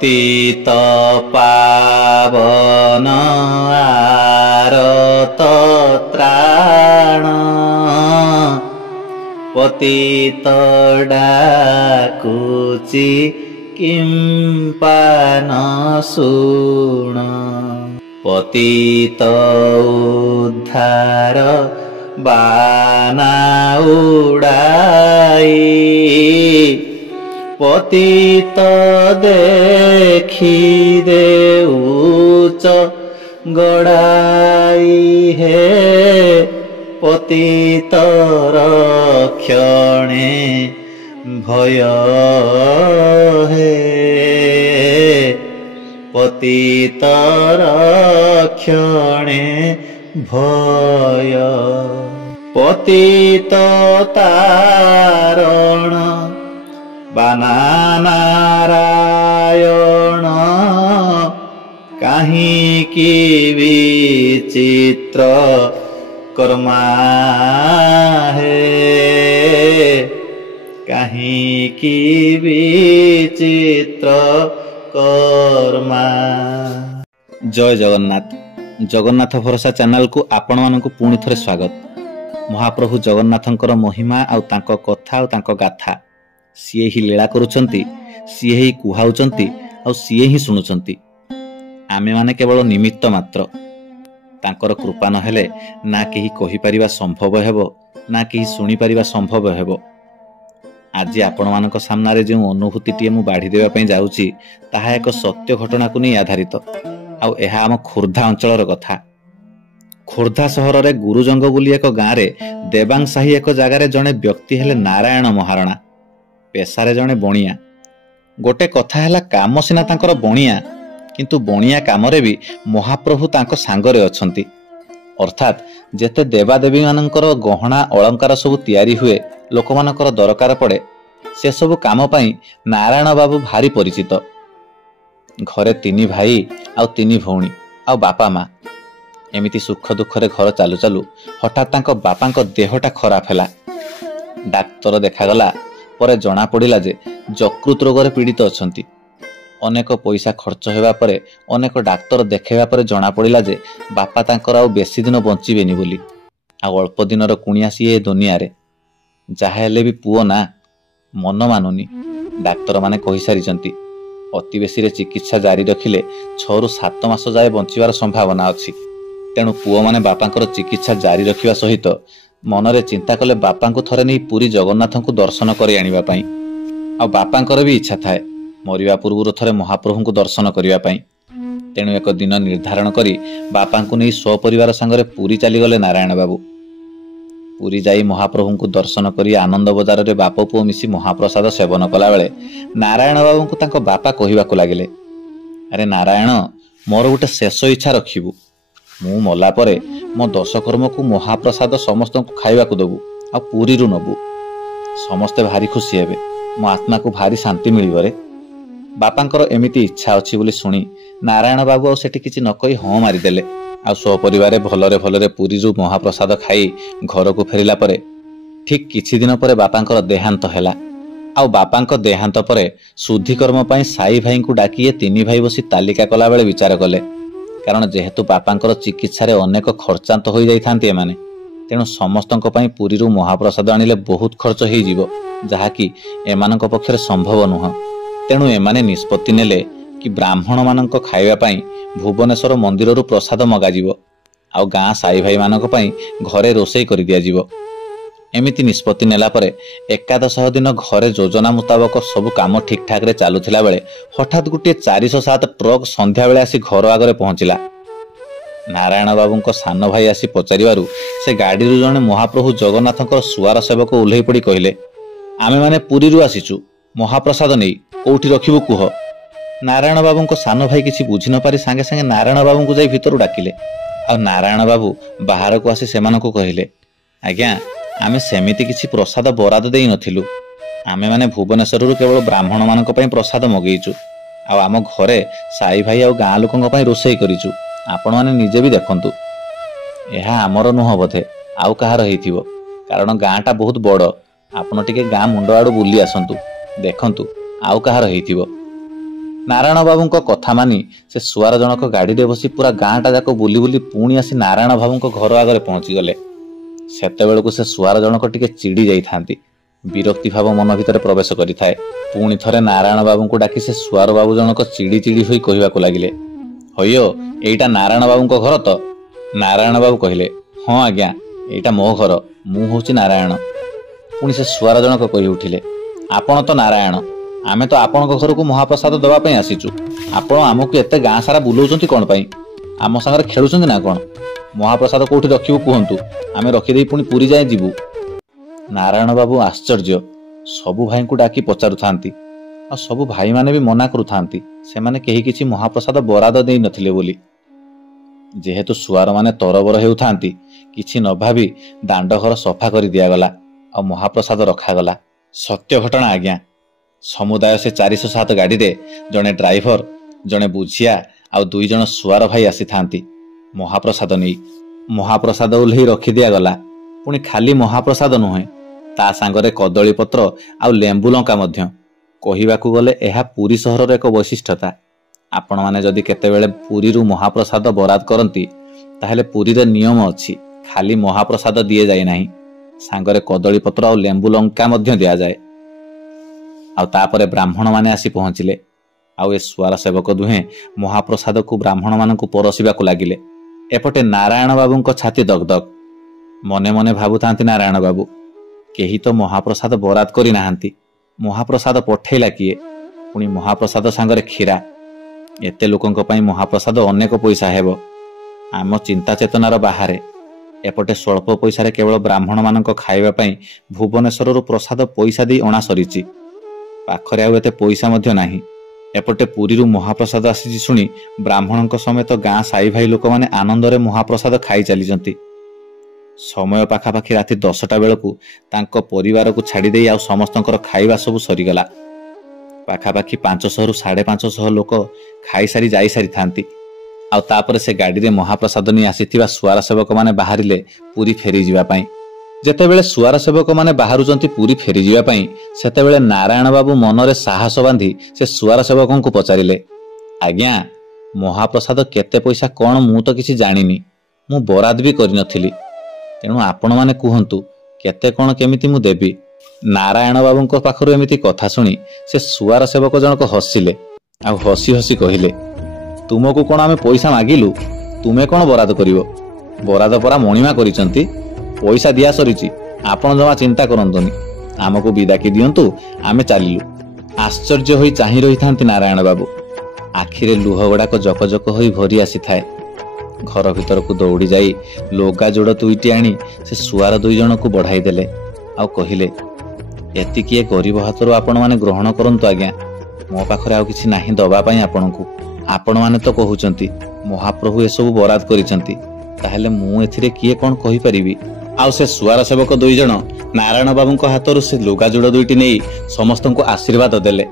ପତିତ ପାବନ ଆରତ ତ୍ରାଣ ପତିତ ଡାକୁଚି କିମ୍ପାନ ଶୁଣ ପତିତ ଉଦ୍ଧାର ବାନା ଉଡ଼ାଇ ପତିତ ଦେଖି ଦେଉଚ ଗଡ଼ାଇ ହେ ପତିତ ରକ୍ଷଣେ ଭୟ ହେ ପତିତ ରକ୍ଷଣେ ଭୟ ପତିତ ତାରଣ ବାନା ନାରାୟଣ କାହିଁକି ବିଚିତ୍ର କର୍ମା ହେ କାହିଁକି ବିଚିତ୍ର କର୍ମା। ଜୟ ଜଗନ୍ନାଥ। ଜଗନ୍ନାଥ ଭରସା ଚ୍ୟାନେଲ को आपण मानक पुणी थरे स्वागत। महाप्रभु जगन्नाथंकर महिमा आउ तांको कथा आउ तांको गाथा सीए ही लीला करुचंती, सीए ही कुहाउचंती आउ सीए ही सुनुचंती। आमे माने केवल निमित्त मात्र। तांकर कृपा न हेले ना केही कहि परिबा संभव हेबो ना केही सुनि परिबा संभव हेबो। आज आपण मानक सामने जो अनुभूति मु बाढ़ी देवा पई जाउची ताहा एक सत्य घटना को नहीं आधारित आउ एहा आम खोर्धा अंचलर कथा। खोर्धा सहर रे गुरुजंग बोली एक गाँ रे देवांग साही एक जगार जड़े व्यक्ति हेले नारायण महारणा, पेशारे जड़े बणिया। गोटे कथा है काम सीना तांकर बणिया किंतु बणिया काम रे भी महाप्रभु तांको सांगरे अछंती। अर्थात जेते देवादेवी मानकर गहना अलंकार सब तैयारी हुए लोक मानकर दरकार पड़े से सब काम पाई नारायण बाबू भारी परिचित। घरे तीन भाई आउ तीन भौणी आउ बापा माँ एमिति सुख दुखरे घर चालू चालू हठात तांको बापांको देहटा खराब हैला। डाक्तर देखागला परे जना पड़िला जे यकृत रोगरे पीड़ित अछंती। अनेक पैसा खर्च हेबा परे अनेक डाक्तर देखेबा परे जना पड़िला जे बापा तांकर आउ बेसी दिन बंचिबेनी बोली। आउ अल्प दिनर कुणिया सीए दुनिया रे जहा हेले भी पुओ ना मन मानुनी। डाक्तर माने कहि सारिचंती अति बेसी रे चिकित्सा जारी रखिले 6 ରୁ 7 मास जाए बंचिबार संभावना अछि। तेणु पुओ माने बापांकर चिकित्सा जारी रखिबा सहित मनरे चिंता कले बापांको थरे नहीं पुरी जगन्नाथंको दर्शन करि आनिबा पई। आ बापांकर भी इच्छा थाए मरिबा पूर्वरु थरे महाप्रभुंको दर्शन करिबा पई। तेणु एक दिन निर्धारण करी बापांको नहीं स्वपरिवार संगरे पुरी चली गले नारायण बाबू। पुरी जाई महाप्रभुंको दर्शन करी आनंद बजार रे बाप पुओ मिसी महाप्रसाद सेवन कला बेले नारायण बाबूंको तांको बापा कहिबाकू लागिले, अरे नारायण मोर गोटे शेष इच्छा रखिबू। मु मला परे मो दशकर्म को महाप्रसाद समस्त को खाइबा को दबू आ पुरी रु नबू। समस्ते भारी खुशी हेबे, मो आत्मा को भारी शांति मिलिबो रे। बापांकर एमिति इच्छा अछि बोली सुनी नारायण बाबू आ सेठी किछि न कहि हां मारी देले। आ स्वपरिवारे भलरे पुरी रु महाप्रसाद खाई घर को फेरिला परे ठीक किछि दिन परे बापांकर देहांत हैला। आ बापांक देहांत परे शुद्धि कर्म पई साई भाई को डाकी 3 भाई बसी तालिका कला बेले विचार कले। कारण जेहेतु बापांकर चिकित्सा रे अनेक खर्चांत हो जाइथांती एमाने, तेणु समस्तंक पई पुरी रु महाप्रसाद आनिले बहुत खर्च हो जिवो जहाकी एमानंक पक्षरे संभव नुह। तेणु एमाने निष्पत्ति नेले कि ब्राह्मण मानंक खाइबा पई भुवनेश्वर मंदिर रु प्रसाद मगा जिवो आ गाँ साई भाई मानंक पई घरे रोषेई करि दिया जिवो। एमिति निष्पत्ति नेला परे एकादश दिन घरे योजना मुताबक सब काम ठीक ठाक रे चालुथिला बेले हठात गुटे 407 ट्रक संध्या बेले आसी घर आगरे पहुंचिला। नारायण बाबूंको सान भाई आसी पचारिबारु से गाड़ी रु जने महाप्रभु जगन्नाथंकर सुआर सेवक उल्लेई पड़ी कहिले, आमे माने पुरी रु आसीचु महाप्रसाद नहीं कोठी रखिबु कुह। नारायण बाबूंको सान भाई किछि बुझि न पारि संगे संगे नारायण बाबूंको जाई भितरु डाकिले। आ नारायण बाबू बाहर को आसी सेमानको कहिले, आज्ञा आमे सेमिति किछि प्रसाद बराद देई नथिलु। आमे माने भुवनेश्वर रु केवल ब्राह्मण मानक पई प्रसाद मगेइचु आ आम घरे साई भाई आ गाँ लोकंक पई रोषेई करिचु। आपण माने निजे भी देखंतु एहा हमर नुह बोधे आउ कहार हेइथिबो, कारण गाँटा बहुत बड़। आपण टिके गाँ मुंड आडू बुली आसंतु देखंतु आउ कहार हेइथिबो। नारायण बाबूଙ୍କ କଥା ମାନି ସେ ସୁଆର ଜଣକ ଗାଡ଼ିରେ ବସି ପୁରା ଗାଁଟା ଯାକ ବୁଲି ବୁଲି ପୁଣି ଆସି ନାରାୟଣ ବାବୁଙ୍କ ଘର ଆଗରେ ପହଞ୍ଚିଗଲେ। ସେତେବେଳକୁ ସେ ସୁଆର ଜଣକ ଟିକେ ଚିଡ଼ି ଯାଇଥାନ୍ତି। ବିରକ୍ତି ଭାବ ମନ ଭିତରେ ପ୍ରବେଶ କରିଥାଏ। ପୁଣି ଥରେ ନାରାୟଣ ବାବୁଙ୍କୁ ଡାକି ସେ ସୁଆର ବାବୁ ଜଣକ ଚିଡ଼ି ଚିଡ଼ି ହୋଇ କହିବାକୁ ଲାଗିଲେ, ହଇଓ ଏଇଟା ନାରାୟଣ ବାବୁଙ୍କ ଘର ତ? ନାରାୟଣ ବାବୁ କହିଲେ, ହଁ ଆଜ୍ଞା ଏଇଟା ମୋ ଘର, ମୁଁ ହେଉଛି ନାରାୟଣ। ପୁଣି ସେ ସୁଆର ଜଣକ କହି ଉଠିଲେ, ଆପଣ ତ ନାରାୟଣ, ଆମେ ତ ଆପଣଙ୍କ ଘରକୁ ମହାପ୍ରସାଦ ଦେବା ପାଇଁ ଆସିଛୁ। ଆପଣ ଆମକୁ ଏତେ ଗାଁ ସାରା ବୁଲାଉଛନ୍ତି କ'ଣ ପାଇଁ? ଆମ ସାଙ୍ଗରେ ଖେଳୁଛନ୍ତି ନା କ'ଣ? ମହାପ୍ରସାଦ କୋଉଠି ରଖିବୁ କୁହନ୍ତୁ, ଆମେ ରଖିଦେଇ ପୁଣି ପୁରୀ ଯାଏ ଯିବୁ। ନାରାୟଣ ବାବୁ ଆଶ୍ଚର୍ଯ୍ୟ। ସବୁ ଭାଇଙ୍କୁ ଡାକି ପଚାରୁଥାନ୍ତି ଆଉ ସବୁ ଭାଇମାନେ ବି ମନା କରୁଥାନ୍ତି ସେମାନେ କେହି କିଛି ମହାପ୍ରସାଦ ବରାଦ ଦେଇ ନଥିଲେ ବୋଲି। ଯେହେତୁ ସୁଆରମାନେ ତରବର ହେଉଥାନ୍ତି, କିଛି ନ ଭାବି ଦାଣ୍ଡ ଘର ସଫା କରି ଦିଆଗଲା ଆଉ ମହାପ୍ରସାଦ ରଖାଗଲା। ସତ୍ୟ ଘଟଣା ଆଜ୍ଞା। ସମୁଦାୟ ସେ 407 ଗାଡ଼ିରେ ଜଣେ ଡ୍ରାଇଭର, ଜଣେ ବୁଝିଆ ଆଉ 2 ଜଣ ସୁଆର ଭାଇ ଆସିଥାନ୍ତି ମହାପ୍ରସାଦ ନେଇ। ମହାପ୍ରସାଦ ଓହ୍ଲେଇ ରଖି ଦିଆଗଲା। ପୁଣି ଖାଲି ମହାପ୍ରସାଦ ନୁହେଁ, ତା ସାଙ୍ଗରେ କଦଳୀ ପତ୍ର ଆଉ ଲେମ୍ବୁ ଲଙ୍କା ମଧ୍ୟ। କହିବାକୁ ଗଲେ ଏହା ପୁରୀ ସହରର ଏକ ବୈଶିଷ୍ଟ୍ୟତା। ଆପଣମାନେ ଯଦି କେତେବେଳେ ପୁରୀରୁ ମହାପ୍ରସାଦ ବରାଦ କରନ୍ତି ତାହେଲେ ପୁରୀରେ ନିୟମ ଅଛି, ଖାଲି ମହାପ୍ରସାଦ ଦିଆଯାଏ ନାହିଁ, ସାଙ୍ଗରେ କଦଳୀ ପତ୍ର ଆଉ ଲେମ୍ବୁ ଲଙ୍କା ମଧ୍ୟ ଦିଆଯାଏ। ଆଉ ତାପରେ ବ୍ରାହ୍ମଣମାନେ ଆସି ପହଞ୍ଚିଲେ ଆଉ ଏ ସୁଆର ସେବକ ଦୁହେଁ ମହାପ୍ରସାଦକୁ ବ୍ରାହ୍ମଣମାନଙ୍କୁ ପରସିବାକୁ ଲାଗିଲେ। ଏପଟେ ନାରାୟଣ ବାବୁଙ୍କ ଛାତି ଦଗଦଗ। ମନେ ମନେ ଭାବୁଥାନ୍ତି ନାରାୟଣ ବାବୁ, କେହି ତ ମହାପ୍ରସାଦ ବରାଦ କରିନାହାନ୍ତି, ମହାପ୍ରସାଦ ପଠେଇଲା କିଏ? ପୁଣି ମହାପ୍ରସାଦ ସାଙ୍ଗରେ କ୍ଷୀରା। ଏତେ ଲୋକଙ୍କ ପାଇଁ ମହାପ୍ରସାଦ ଅନେକ ପଇସା ହେବ। ଆମ ଚିନ୍ତା ଚେତନାର ବାହାରେ। ଏପଟେ ସ୍ୱଳ୍ପ ପଇସାରେ କେବଳ ବ୍ରାହ୍ମଣମାନଙ୍କ ଖାଇବା ପାଇଁ ଭୁବନେଶ୍ୱରରୁ ପ୍ରସାଦ ପଇସା ଦେଇ ଅଣା ସରିଛି। ପାଖରେ ଆଉ ଏତେ ପଇସା ମଧ୍ୟ ନାହିଁ। ଏପଟେ ପୁରୀରୁ ମହାପ୍ରସାଦ ଆସିଛି ଶୁଣି ବ୍ରାହ୍ମଣଙ୍କ ସମେତ ଗାଁ ସାଇ ଭାଇ ଲୋକମାନେ ଆନନ୍ଦରେ ମହାପ୍ରସାଦ ଖାଇ ଚାଲିଛନ୍ତି। ସମୟ ପାଖାପାଖି ରାତି 10ଟା ବେଳକୁ ତାଙ୍କ ପରିବାରକୁ ଛାଡ଼ି ଦେଇ ଆଉ ସମସ୍ତଙ୍କର ଖାଇବା ସବୁ ସରିଗଲା। ପାଖାପାଖି 500ରୁ 550 ଲୋକ ଖାଇସାରି ଯାଇସାରିଥାନ୍ତି। ଆଉ ତାପରେ ସେ ଗାଡ଼ିରେ ମହାପ୍ରସାଦ ନେଇ ଆସିଥିବା ସୁଆର ସେବକମାନେ ବାହାରିଲେ ପୁରୀ ଫେରିଯିବା ପାଇଁ। ଯେତେବେଳେ ସୁଆର ସେବକମାନେ ବାହାରୁଛନ୍ତି ପୁରୀ ଫେରିଯିବା ପାଇଁ, ସେତେବେଳେ ନାରାୟଣ ବାବୁ ମନରେ ସାହସ ବାନ୍ଧି ସେ ସୁଆର ସେବକଙ୍କୁ ପଚାରିଲେ, ଆଜ୍ଞା ମହାପ୍ରସାଦ କେତେ ପଇସା କ'ଣ ମୁଁ ତ କିଛି ଜାଣିନି, ମୁଁ ବରାଦ ବି କରିନଥିଲି, ତେଣୁ ଆପଣମାନେ କୁହନ୍ତୁ କେତେ କ'ଣ କେମିତି ମୁଁ ଦେବି। ନାରାୟଣ ବାବୁଙ୍କ ପାଖରୁ ଏମିତି କଥା ଶୁଣି ସେ ସୁଆର ସେବକ ଜଣକ ହସିଲେ ଆଉ ହସି ହସି କହିଲେ, ତୁମକୁ କ'ଣ ଆମେ ପଇସା ମାଗିଲୁ? ତୁମେ କ'ଣ ବରାଦ କରିବ? ବରାଦ ପରା ମଣିମା କରିଛନ୍ତି, ପଇସା ଦିଆ ସରିଛି, ଆପଣ ଜମା ଚିନ୍ତା କରନ୍ତୁନି, ଆମକୁ ବିଦାକି ଦିଅନ୍ତୁ, ଆମେ ଚାଲିଲୁ। ଆଶ୍ଚର୍ଯ୍ୟ ହୋଇ ଚାହିଁ ରହିଥାନ୍ତି ନାରାୟଣ ବାବୁ। ଆଖିରେ ଲୁହ ଗୁଡ଼ାକ ଜକଜକ ହୋଇ ଭରି ଆସିଥାଏ। ଘର ଭିତରକୁ ଦୌଡ଼ି ଯାଇ ଲୁଗା ଯୋଡ଼ 2ଟି ଆଣି ସେ ସୁଆର 2 ଜଣକୁ ବଢ଼ାଇ ଦେଲେ ଆଉ କହିଲେ, ଏତିକି ଏ ଗରିବ ହାତରୁ ଆପଣମାନେ ଗ୍ରହଣ କରନ୍ତୁ ଆଜ୍ଞା, ମୋ ପାଖରେ ଆଉ କିଛି ନାହିଁ ଦବା ପାଇଁ ଆପଣଙ୍କୁ। ଆପଣମାନେ ତ କହୁଛନ୍ତି ମହାପ୍ରଭୁ ଏସବୁ ବରାଦ କରିଛନ୍ତି, ତାହେଲେ ମୁଁ ଏଥିରେ କିଏ କ'ଣ କହିପାରିବି। ଆଉ ସେ ସୁଆର ସେବକ 2 ଜଣ ନାରାୟଣ ବାବୁଙ୍କ ହାତରୁ ସେ ଲୁଗା ଯୋଡ଼ 2ଟି ନେଇ ସମସ୍ତଙ୍କୁ ଆଶୀର୍ବାଦ ଦେଲେ।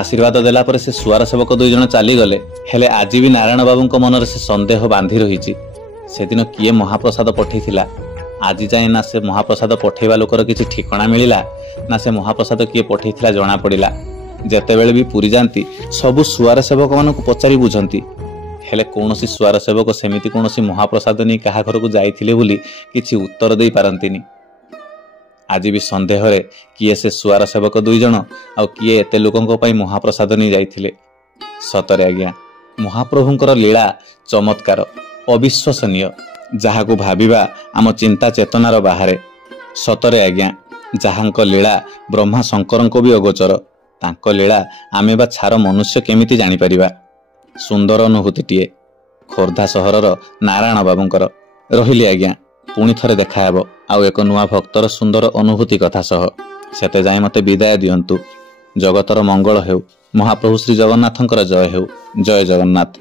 ଆଶୀର୍ବାଦ ଦେଲା ପରେ ସେ ସୁଆର ସେବକ 2 ଜଣ ଚାଲିଗଲେ। ହେଲେ ଆଜି ବି ନାରାୟଣ ବାବୁଙ୍କ ମନରେ ସେ ସନ୍ଦେହ ବାନ୍ଧି ରହିଛି, ସେଦିନ କିଏ ମହାପ୍ରସାଦ ପଠେଇଥିଲା। ଆଜି ଯାଏଁ ନା ସେ ମହାପ୍ରସାଦ ପଠେଇବା ଲୋକର କିଛି ଠିକଣା ମିଳିଲା, ନା ସେ ମହାପ୍ରସାଦ କିଏ ପଠେଇଥିଲା ଜଣା ପଡ଼ିଲା। ଯେତେବେଳେ ବି ପୁରୀ ଯାଆନ୍ତି ସବୁ ସୁଆର ସେବକମାନଙ୍କୁ ପଚାରି ବୁଝନ୍ତି, ହେଲେ କୌଣସି ସୁଆର ସେବକ ସେମିତି କୌଣସି ମହାପ୍ରସାଦ ନେଇ କାହା ଘରକୁ ଯାଇଥିଲେ ବୋଲି କିଛି ଉତ୍ତର ଦେଇପାରନ୍ତିନି। ଆଜି ବି ସନ୍ଦେହରେ କିଏ ସେ ସୁଆର ସେବକ 2 ଜଣ ଆଉ କିଏ ଏତେ ଲୋକଙ୍କ ପାଇଁ ମହାପ୍ରସାଦ ନେଇ ଯାଇଥିଲେ। ସତରେ ଆଜ୍ଞା ମହାପ୍ରଭୁଙ୍କର ଲୀଳା ଚମତ୍କାର, ଅବିଶ୍ୱସନୀୟ, ଯାହାକୁ ଭାବିବା ଆମ ଚିନ୍ତା ଚେତନାର ବାହାରେ। ସତରେ ଆଜ୍ଞା ଯାହାଙ୍କ ଲୀଳା ବ୍ରହ୍ମା ଶଙ୍କରଙ୍କ ବି ଅଗୋଚର, ତାଙ୍କ ଲୀଳା ଆମେ ବା ଛାର ମନୁଷ୍ୟ କେମିତି ଜାଣିପାରିବା। ସୁନ୍ଦର ଅନୁଭୂତିଟିଏ ଖୋର୍ଦ୍ଧା ସହରର ନାରାୟଣ ବାବୁଙ୍କର। ରହିଲି ଆଜ୍ଞା, ପୁଣି ଥରେ ଦେଖାହେବ ଆଉ ଏକ ନୂଆ ଭକ୍ତର ସୁନ୍ଦର ଅନୁଭୂତି କଥା ସହ। ସେତେ ଯାଏଁ ମୋତେ ବିଦାୟ ଦିଅନ୍ତୁ। ଜଗତର ମଙ୍ଗଳ ହେଉ, ମହାପ୍ରଭୁ ଶ୍ରୀ ଜଗନ୍ନାଥଙ୍କର ଜୟ ହେଉ। ଜୟ ଜଗନ୍ନାଥ।